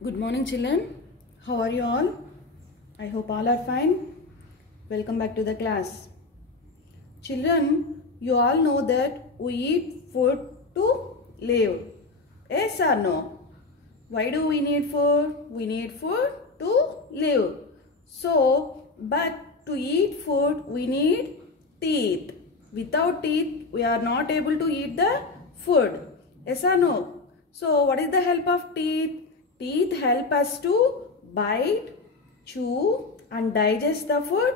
Good morning, children. How are you all? I hope all are fine. Welcome back to the class. Children, you all know that we eat food to live. Yes or no? Why do we need food? We need food to live. So, but to eat food, we need teeth. Without teeth, we are not able to eat the food. Yes or no? So, what is the help of teeth? Teeth help us to bite, chew and digest the food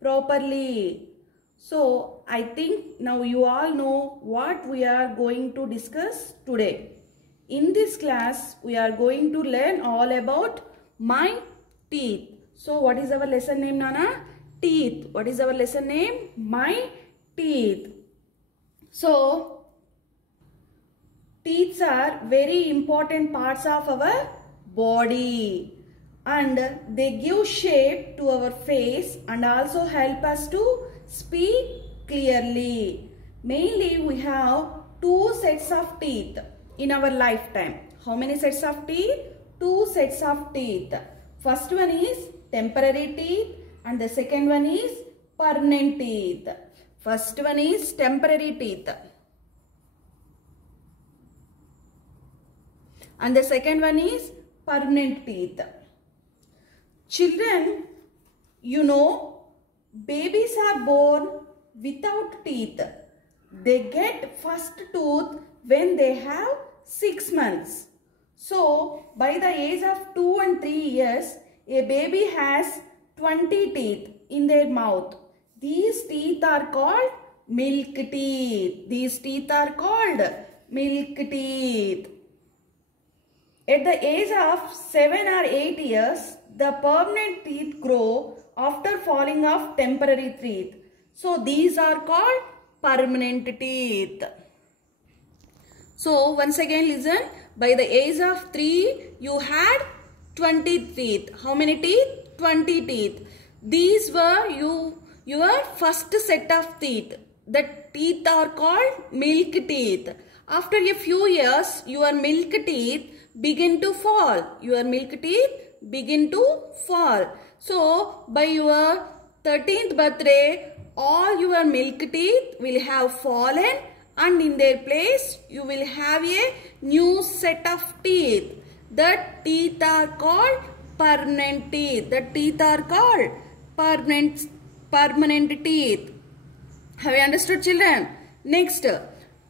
properly. So, I think now you all know what we are going to discuss today. In this class, we are going to learn all about my teeth. So, what is our lesson name, Nana? Teeth. What is our lesson name? My teeth. So, teeth are very important parts of our body and they give shape to our face and also help us to speak clearly. Mainly we have two sets of teeth in our lifetime. How many sets of teeth? Two sets of teeth. First one is temporary teeth and the second one is permanent teeth. First one is temporary teeth. And the second one is permanent teeth. Children, you know, babies are born without teeth. They get first tooth when they have 6 months. So, by the age of 2 and 3 years, a baby has 20 teeth in their mouth. These teeth are called milk teeth. These teeth are called milk teeth. At the age of 7 or 8 years, the permanent teeth grow after falling off temporary teeth. So, these are called permanent teeth. So, once again listen. By the age of 3, you had 20 teeth. How many teeth? 20 teeth. These were your first set of teeth. The teeth are called milk teeth. After a few years, your milk teeth begin to fall. Your milk teeth begin to fall. So, by your 13th birthday, all your milk teeth will have fallen and in their place, you will have a new set of teeth. The teeth are called permanent teeth. The teeth are called permanent teeth. Have you understood, children? Next,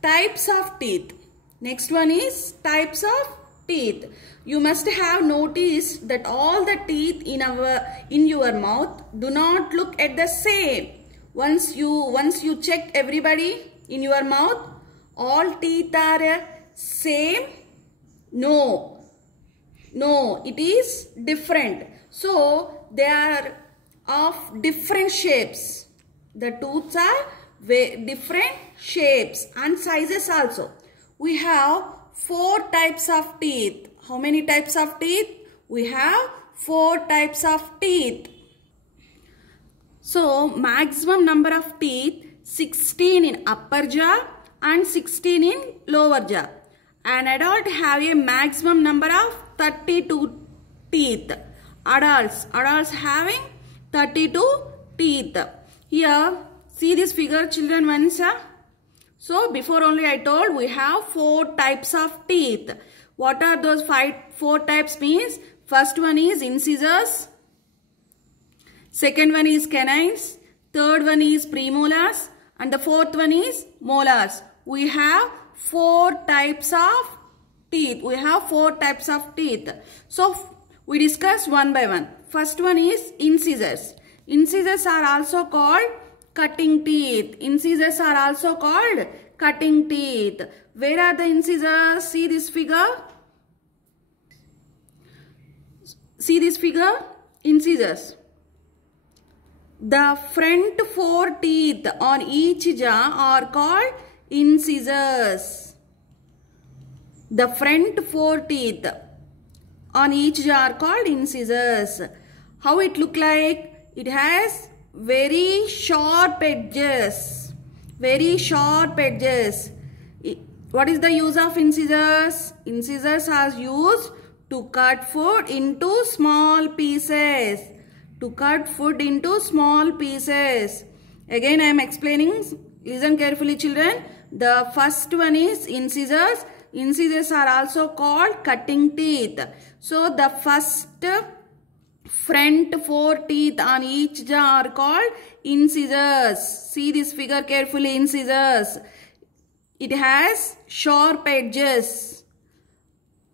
types of teeth. Next one is types of teeth. You must have noticed that all the teeth in your mouth do not look at the same. Once you check everybody in your mouth, all teeth are same. No, it is different. So they are of different shapes. The tooths are different shapes and sizes also. We have 4 types of teeth. How many types of teeth? We have 4 types of teeth. So, maximum number of teeth 16 in upper jaw and 16 in lower jaw. An adult have a maximum number of 32 teeth. Adults having 32 teeth. Here, see this figure, children, once. So, before only I told we have 4 types of teeth. What are those 4 types means? First one is incisors. Second one is canines. Third one is premolars. And the fourth one is molars. We have 4 types of teeth. We have 4 types of teeth. So, we discuss one by one. First one is incisors. Incisors are also called cutting teeth. Incisors are also called cutting teeth. Where are the incisors? See this figure. See this figure? Incisors. The front 4 teeth on each jaw are called incisors. The front 4 teeth on each jaw are called incisors. How it look like? It has very sharp edges. Very sharp edges. What is the use of incisors? Incisors are used To cut food into small pieces. To cut food into small pieces. Again I am explaining. Listen carefully children. The first one is incisors. Incisors are also called cutting teeth. So the first front 4 teeth on each jaw are called incisors. See this figure carefully. Incisors. It has sharp edges.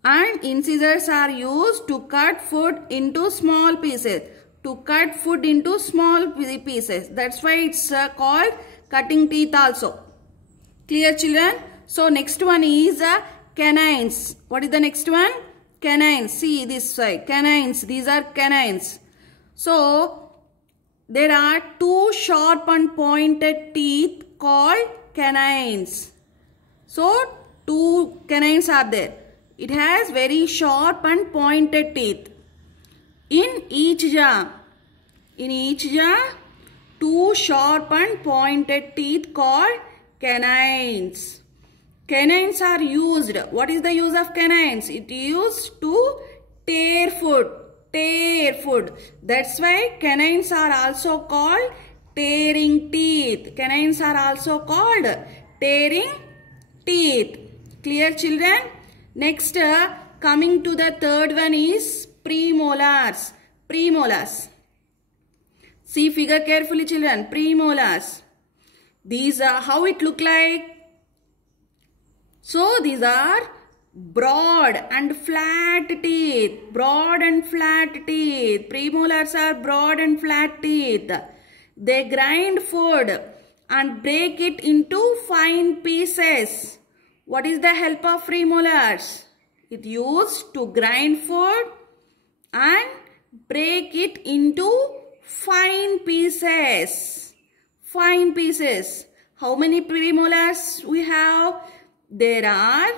And incisors are used to cut food into small pieces. To cut food into small pieces. That's why it's called cutting teeth also. Clear children? So next one is canines. What is the next one? Canines. See this side. Canines. These are canines. So there are 2 sharp and pointed teeth called canines. So 2 canines are there. It has very sharp and pointed teeth. In each jaw. In each jaw, 2 sharp and pointed teeth called canines. Canines are used. What is the use of canines? It is used to tear food. Tear food. That's why canines are also called tearing teeth. Canines are also called tearing teeth. Clear children? Next, coming to the third one is premolars. Premolars. See figure carefully children. Premolars. These are how it look like. So these are broad and flat teeth. Broad and flat teeth. Premolars are broad and flat teeth. They grind food and break it into fine pieces. What is the help of premolars? It used to grind food and break it into fine pieces. Fine pieces. How many premolars we have? There are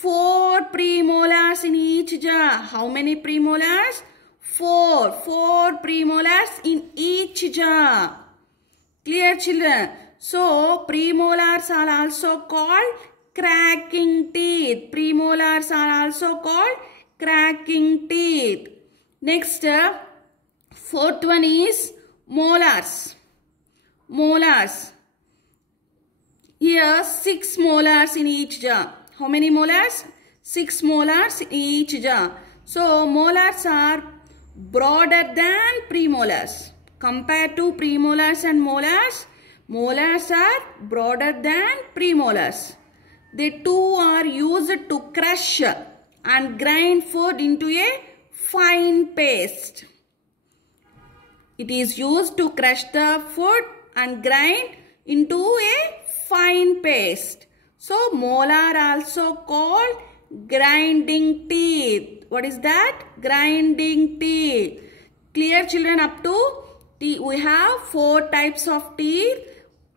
4 premolars in each jaw. How many premolars? 4. 4 premolars in each jaw. Clear children? So premolars are also called cracking teeth. Premolars are also called cracking teeth. Next, fourth one is molars. Molars. Here 6 molars in each jaw. How many molars? 6 molars in each jaw. So molars are broader than premolars. Compared to premolars and molars, molars are broader than premolars. The 2 are used to crush and grind food into a fine paste. It is used to crush the food and grind into a fine paste. So molar also called grinding teeth. What is that? Grinding teeth. Clear children up to we have 4 types of teeth.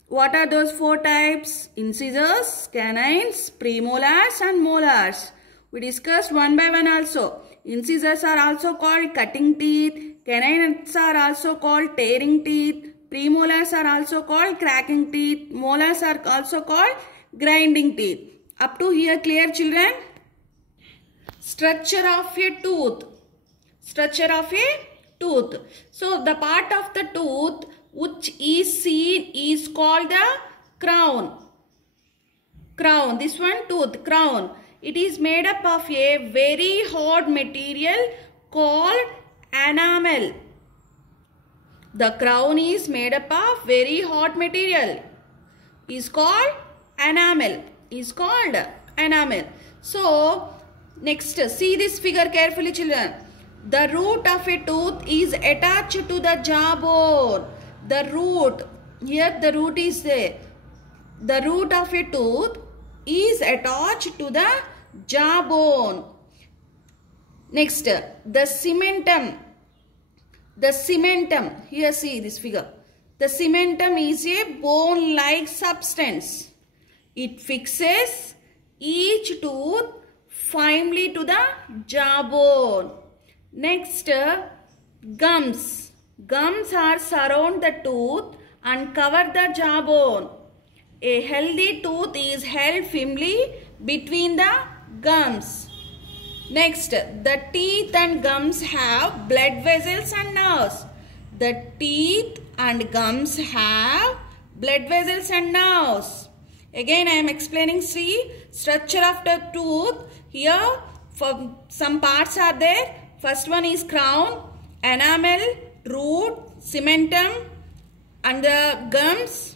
What are those 4 types? Incisors, canines, premolars and molars. We discussed one by one also. Incisors are also called cutting teeth. Canines are also called tearing teeth. Premolars are also called cracking teeth. Molars are also called grinding teeth. Up to here clear children? Structure of a tooth. Structure of a tooth. So the part of the tooth which is seen is called the crown. Crown. This one tooth. Crown. It is made up of a very hard material called enamel. The crown is made up of very hard material. Is called enamel. Is called enamel. So next, see this figure carefully children. The root of a tooth is attached to the jawbone. The root, here the root is there. The root of a tooth is attached to the jawbone. Next, the cementum. The cementum, here see this figure. The cementum is a bone-like substance. It fixes each tooth firmly to the jawbone. Next, gums. Gums are surround the tooth and cover the jawbone. A healthy tooth is held firmly between the gums. Next, the teeth and gums have blood vessels and nerves. The teeth and gums have blood vessels and nerves. Again, I am explaining, see, structure of the tooth. Here, for some parts are there. First one is crown, enamel, root, cementum, and the gums,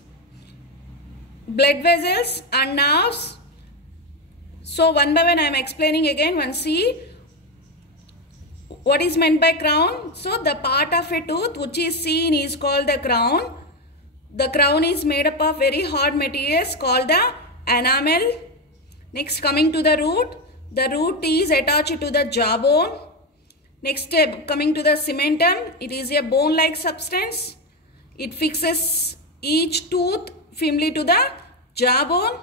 blood vessels and nerves. So one by one I am explaining again. One, see what is meant by crown. So the part of a tooth which is seen is called the crown. The crown is made up of very hard materials called the enamel. Next, coming to the root. The root is attached to the jawbone. Next, coming to the cementum. It is a bone-like substance. It fixes each tooth firmly to the jawbone.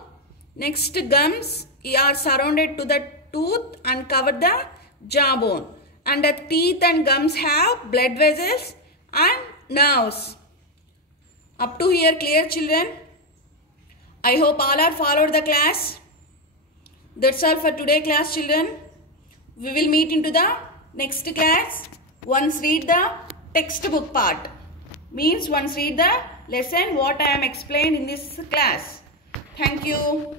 Next, gums are surrounded to the tooth and cover the jawbone. And the teeth and gums have blood vessels and nerves. Up to here clear, children? I hope all are followed the class. That's all for today class, children. We will meet into the next class. Once read the textbook part. Means once read the lesson what I am explained in this class. Thank you.